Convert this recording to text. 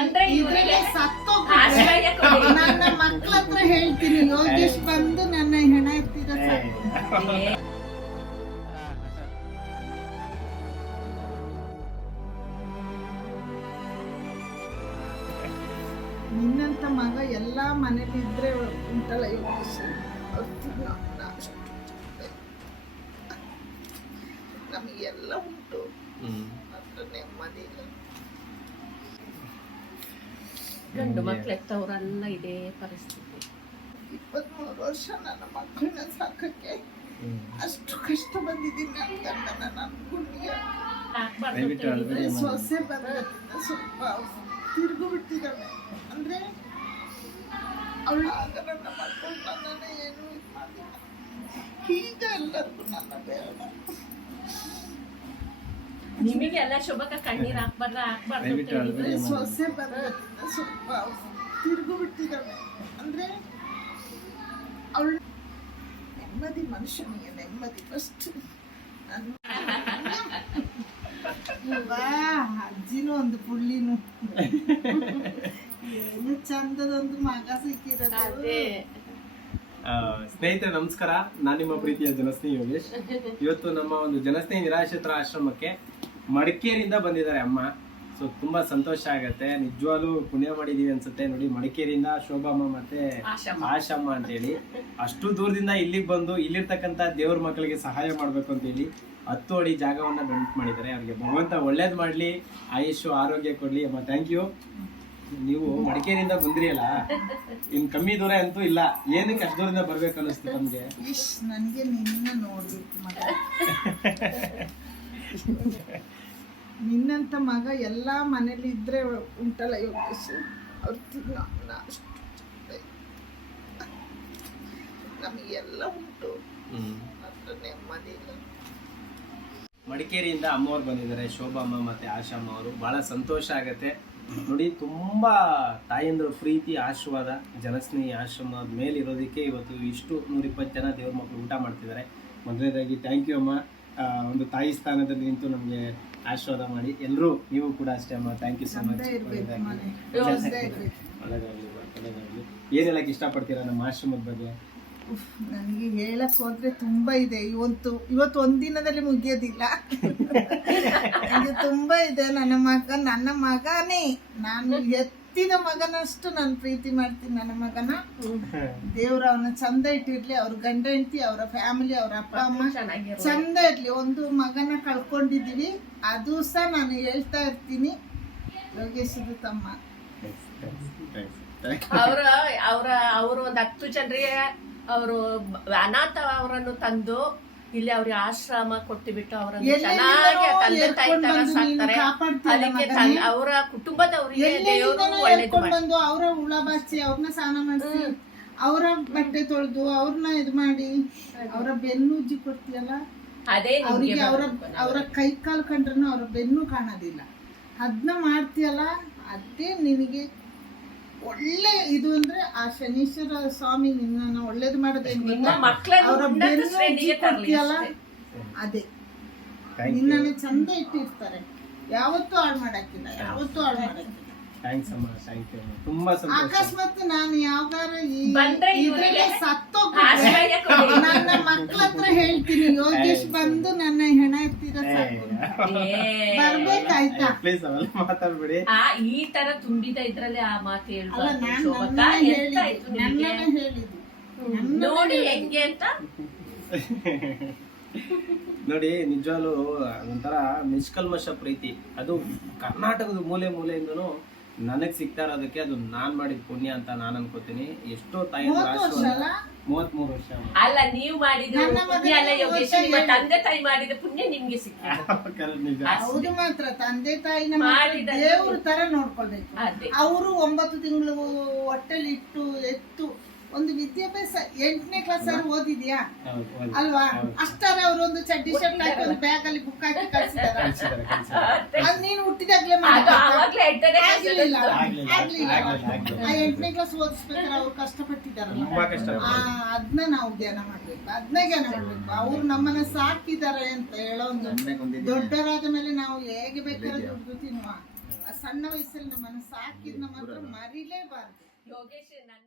ಬಂದ್ರೆ ಇದ್ರಲ್ಲಿ ಆಶ್ರಯ ನನ್ನ ಮಕ್ಳ ಹತ್ರ ಹೇಳ್ತೀನಿ ಯೋಗೇಶ್ ಬಂದು ನನ್ನ ಹೆಣ ಎತ್ತಿದ ಸಾಕು. ನಿನ್ನಂತ ಮಗ ಎಲ್ಲಾ ಮನೇಲಿ ಇದ್ರೆ ಉಂಟಲ್ಲ ಯೋಗೇಶ್? ಅಷ್ಟು ನಮಗೆಲ್ಲ ಉಂಟು. ಮಾತ್ರ ನೆಮ್ಮದಿ ಇಲ್ಲ. ಗಂಡು ಮಕ್ಳು ಎತ್ತವ್ರನ್ನ ಇದೇ ಪರಿಸ್ಥಿತಿ. ಇಪ್ಪತ್ಮೂರು ವರ್ಷ ನನ್ನ ಮಕ್ಕಳನ್ನ ಸಾಕಕ್ಕೆ ಅಷ್ಟು ಕಷ್ಟ ಬಂದಿದ್ದೀನಿ ನನ್ನ ಗಂಡನ ನನ್ನ ಗುಂಡಿಗೆ ಸೊಸೆ ಬಂದ್ರಿಂದ ಸ್ವಲ್ಪ ತಿರುಗು ಬಿಟ್ಟಿದ್ದಾಳೆ ಅಂದ್ರೆ ಅವಳು ಆಗ ನನ್ನ ಮಕ್ಕಳು ನನ್ನನ್ನ ಏನು ಇದು ಮಾಡಿಲ್ಲ. ಈಗ ಎಲ್ಲರಿಗೂ ನನ್ನ ಬೇಡ ನಿಮಗೆ ಎಲ್ಲ ಶುಭಕ ಕಣ್ಣೀರ್ ಹಾಕ್ಬಾರ್ದ ಹಾಕ್ಬಾರ್ದು. ಸೊಸೆ ಸ್ವಲ್ಪ ತಿರುಗು ಅಂದ್ರೆ ಅವಳು ನೆಮ್ಮದಿ ಮನುಷ್ಯನಿಗೆ ನೆಮ್ಮದಿ ಫಸ್ಟ್ ಅಜ್ಜಿನೂ ಒಂದು ಪುಳ್ಳಿನು. ಏನು ಚಂದದೊಂದು ಮಗ ಆ, ಸ್ನೇಹಿತರೆ ನಮಸ್ಕಾರ. ನಾನು ನಿಮ್ಮ ಪ್ರೀತಿಯ ಜನಸ್ನೇಹಿ ಯೋಗೇಶ್. ಇವತ್ತು ನಮ್ಮ ಒಂದು ಜನಸ್ನೇಹಿ ನಿರಾಶ್ರಿತರ ಆಶ್ರಮಕ್ಕೆ ಮಡಿಕೇರಿಯಿಂದ ಬಂದಿದ್ದಾರೆ ಅಮ್ಮ. ಸೊ ತುಂಬಾ ಸಂತೋಷ ಆಗತ್ತೆ. ನಿಜವಾಗ್ಲೂ ಪುಣ್ಯ ಮಾಡಿದೀವಿ ಅನ್ಸುತ್ತೆ. ನೋಡಿ ಮಡಿಕೇರಿಯಿಂದ ಶೋಭಮ್ಮ ಮತ್ತೆ ಆಶಮ್ಮ. ಅಂತ ಹೇಳಿ ಅಷ್ಟು ದೂರದಿಂದ ಇಲ್ಲಿಗೆ ಬಂದು ಇಲ್ಲಿರ್ತಕ್ಕಂಥ ದೇವ್ರ ಮಕ್ಕಳಿಗೆ ಸಹಾಯ ಮಾಡ್ಬೇಕು ಅಂತ ಹೇಳಿ ಹತ್ತು ಅಡಿ ಜಾಗವನ್ನ ಡೊನೇಟ್ ಮಾಡಿದ್ದಾರೆ. ಅವ್ರಿಗೆ ಭಗವಂತ ಒಳ್ಳೇದ್ ಮಾಡ್ಲಿ ಆಯುಷು ಆರೋಗ್ಯ ಕೊಡ್ಲಿ ಅಮ್ಮ. ಥ್ಯಾಂಕ್ ಯು ನೀವು ಮಡಿಕೇರಿಯಿಂದ ಬಂದ್ರಿ ಅಲ್ಲ ಇನ್ ಕಮ್ಮಿ ದೂರ ಅಂತೂ ಇಲ್ಲ. ಏನಕ್ಕೆ ಅಷ್ಟು ದೂರದಿಂದ ಬರ್ಬೇಕು ಅನಿಸ್ತು ನಮ್ಗೆ ನೋಡ್ಬೇಕು ಮಗ ಎಲ್ಲ ಮನೇಲಿ ಇದ್ರೆ ಉಂಟಲ್ಲ ಯೋಗೇಶ್ ಅವ್ರು ತಿನ್ನೋ ಅಷ್ಟು ನಮಗೆಲ್ಲ ಉಂಟು. ನೆಮ್ಮದಿ ಇಲ್ಲ. ಮಡಿಕೇರಿಯಿಂದ ಅಮ್ಮವ್ರು ಬಂದಿದ್ದಾರೆ ಶೋಭಮ್ಮ ಮತ್ತೆ ಆಶಮ್ಮ ಅವರು. ಬಹಳ ಸಂತೋಷ ಆಗತ್ತೆ. ನೋಡಿ ತುಂಬಾ ತಾಯಂದ್ರು ಪ್ರೀತಿ ಆಶೀರ್ವಾದ ಜನಸ್ನೇಹಿ ಆಶ್ರಮ ಮೇಲಿರೋದಕ್ಕೆ ಇವತ್ತು ಇಷ್ಟು ನೂರಿಪ್ಪತ್ತು ಜನ ದೇವ್ರ ಮಕ್ಕಳು ಊಟ ಮಾಡ್ತಿದ್ದಾರೆ. ಮೊದಲನೇದಾಗಿ ಥ್ಯಾಂಕ್ ಯು ಅಮ್ಮ. ಒಂದು ತಾಯಿ ಸ್ಥಾನದಲ್ಲಿ ನಿಂತು ನಮಗೆ ಆಶೀರ್ವಾದ ಮಾಡಿ. ಎಲ್ಲರೂ ನೀವು ಕೂಡ ಅಷ್ಟೇ ಅಮ್ಮ. ಥ್ಯಾಂಕ್ ಯು ಸೊ ಮಚ್ ಒಳ್ಳೆದಾಗ್ಲಿ. ಏನ್ ಇಷ್ಟಪಡ್ತೀರಾ ನಮ್ಮ ಆಶ್ರಮದ ಬಗ್ಗೆ? ಉಫ್, ನನಗೆ ಹೇಳಕ್ ಹೋದ್ರೆ ತುಂಬಾ ಇದೆ. ಇವತ್ತು ಇವತ್ತು ಒಂದಿನದಲ್ಲಿ ಮುಗಿಯೋದಿಲ್ಲ. ನನಗೆ ತುಂಬಾ ಇದೆ. ನನ್ನ ಮಗ ನನ್ನ ಮಗನೇ. ನಾನು ಎತ್ತಿದ ಮಗನಷ್ಟು ನಾನು ಪ್ರೀತಿ ಮಾಡ್ತೀನಿ ನನ್ನ ಮಗನ. ದೇವ್ರ ಅವನ ಚಂದ ಇಟ್ಟಿರ್ಲಿ ಅವ್ರ ಗಂಡ ಹೆಂಡತಿ ಅವರ ಫ್ಯಾಮಿಲಿ ಅವ್ರ ಅಪ್ಪ ಅಮ್ಮ. ಚಂದ ಇರ್ಲಿ. ಒಂದು ಮಗನ ಕಳ್ಕೊಂಡಿದೀವಿ ಅದು ಸಹ ನಾನು ಹೇಳ್ತಾ ಇರ್ತೀನಿ. ಯೋಗೇಶದ ತಮ್ಮ. ಅವರ ಅವರ ಅವರು ಒಂದ್ ಹತ್ತು ಜನರಿಗೆ ಅವರು ಅನಾಥ ಅವರನ್ನು ತಂದು ಇಲ್ಲಿ ಅವ್ರಿಗೆ ಆಶ್ರಮ ಕೊಟ್ಟು ಬಿಟ್ಟು ಅವರನ್ನು ಚೆನ್ನಾಗಿ ತಂದೆ ತಾಯಿ ತರ ಸಾಕ್ತಾರೆ. ಅದಕ್ಕೆ ಅವರ ಕುಟುಂಬದವರಿಗೆ ದೇವರು ಒಳ್ಳೇದು ಬಂದು ಅವರ ಹುಳ ಬಾಚಿ ಅವ್ರನ್ನ ಸ್ನಾನ ಮಾಡಿಸಿ ಅವರ ಬಟ್ಟೆ ತೊಳೆದು ಅವ್ರನ್ನ ಇದು ಮಾಡಿ ಅವರ ಬೆನ್ನು ಉಜ್ಜಿ ಕೊಡ್ತೀಯಲ್ಲ? ಅದೇ ಅವರಿಗೆ ಅವರ. ಅವರ ಕೈ ಕಾಲು ಕಂಡ್ರೂ ಅವರ ಬೆನ್ನು ಕಾಣೋದಿಲ್ಲ. ಅದನ್ನ ಮಾಡ್ತೀಯಲ್ಲ ಅದೇ ನಿನಗೆ ಒಳ್ಳೆ ಇದು ಅಂದ್ರೆ ಆ ಶನೀಶ್ವರ ಸ್ವಾಮಿ ನಿನ್ನ ಒಳ್ಳೇದು ಮಾಡೋದೇನಿಲ್ಲ ಅದೇ. ನಿನ್ನ ಚಂದ ಇಟ್ಟಿರ್ತಾರೆ. ಯಾವತ್ತೂ ಹಾಳು ಮಾಡಕ್ಕಿಲ್ಲ ಯಾವತ್ತೂ ಹಾಳು ಮಾಡಕ್ಕಿಲ್ಲ. ಥ್ಯಾಂಕ್ಸ್ ಅಮ್ಮ ಥ್ಯಾಂಕ್ ಯು ತುಂಬಾ ಸಂತೋಷ. ಅಕಸ್ಮಾತ್ ನಾನು ಯಾವ್ದಾರ. ನನ್ನ ಮಕ್ಳ ಹತ್ರ ಹೇಳ್ತೀನಿ ಯೋಗೇಶ್ ಬಂದು ನನ್ನ ಹೆಣ ಇರ್ತೀರ ಸಾಕು. ಏ. ಬರ್ಬೇಕಾಯ್ತಾ ಪ್ಲೀಸ್ ಅವೆಲ್ಲ ಮಾತಾಡ್ಬೇಡಿ. ಆ ಈ ತರ ತುಂಬಿದ ಇದ್ರಲ್ಲಿ ಆ ಮಾತು ಅಲ್ಲ ಹೇಳ್ಬಾರ್ದು ನಾನ್ ಶೋಭಕ್ಕ ನನ್ನನ್ನ ಎಂತ ಹೇಳಿದ್ದು? ಆಯ್ತು ನಿಮ್ಗೆ ನನ್ನನ್ನ ಹೇಳಿದ್ದು. ನನ್ನನ್ನ ನೋಡಿ. ಹೆಂಗೆ ಅಂತ? ನೋಡಿ ನಿಜವಾಗ್ಲೂ ಒಂಥರ ನಿಷ್ಕಲ್ಮಶ ಪ್ರೀತಿ. ಅದು ಕರ್ನಾಟಕದ ಮೂಲೆ ಮೂಲೆಯಿಂದನೂ ನನಗ್ ಸಿಗ್ತಾ ಇರೋದಕ್ಕೆ ಅದು ನಾನ್ ಮಾಡಿದ ಪುಣ್ಯ ಅಂತ ನಾನ್ ಅನ್ಕೋತೀನಿ. ಎಷ್ಟೋ ತಾಯಿ ಮೂವತ್ತು ವರ್ಷ ಅಲ್ಲ? ಮೂವತ್ ಮೂರು ವರ್ಷ ಅಲ್ಲ. ನೀವು ಮಾಡಿದ ಪುಣ್ಯ ಅಲ್ಲ ಯೋಗೇಶ್ ನಿಮ್ಮ ತಂದೆ ತಾಯಿ ಮಾಡಿದ ಪುಣ್ಯ ನಿಮ್ಗೆ ಹೌದು ಮಾತ್ರ ತಂದೆ ತಾಯಿ ಮಾಡಿದ ದೇವ್ರ ತರ ನೋಡ್ಕೊಳ್ಬೇಕು. ಅವರು ಒಂಬತ್ತು ತಿಂಗಳು ಹೊಟ್ಟೆಲಿ ಇಟ್ಟು ಎತ್ತು ಒಂದು ವಿದ್ಯಾಭ್ಯಾಸ ಎಂಟನೇ ಕ್ಲಾಸ್ ಅಲ್ಲಿ ಓದಿದ್ಯಾ. ಅಲ್ವಾ? ಅಷ್ಟಾರ ಅವ್ರು ಒಂದು ಚಡ್ಡಿ ಶರ್ಟ್ ಹಾಕಿ ಒಂದು ಬ್ಯಾಗ್ ಅಲ್ಲಿ ಬುಕ್ ಹಾಕಿ ಕಳ್ಸಿದಾರ. ಅದ್ ನೀನು ಹುಟ್ಟಿದಾಗ್ಲೇ ಆಗ್ಲಿಲ್ಲ. ಆ ಎಂಟನೇ ಕ್ಲಾಸ್ ಓದಿಸ್ಬೇಕಾದ್ರೆ ಅವ್ರು ಕಷ್ಟಪಟ್ಟಿದಾರಲ್ಲ ತುಂಬಾ ಕಷ್ಟ ಆ ಅದನ್ನ ನಾವು ಧ್ಯಾನ ಮಾಡ್ಬೇಕು. ಅದನ್ನ ಧ್ಯಾನ ಮಾಡ್ಬೇಕು. ಅವ್ರು ನಮ್ಮನ್ನ ಸಾಕಿದ್ದಾರೆ ಅಂತ ಹೇಳೋ ಒಂದು ದೊಡ್ಡರಾದ ಮೇಲೆ ನಾವು ಹೇಗೆ ಬೇಕಾದ್ರೆ ದುಡ್ಡು ತಿನ್ನುವ. ಆ ಸಣ್ಣ ವಯಸ್ಸಲ್ಲಿ ನಮ್ಮನ್ನ ಸಾಕಿದ್ನ ಮಾತ್ರ ಮರಿಲೇಬಾರ್ದು. ಯೋಗೇಶ್ ನನ್ನ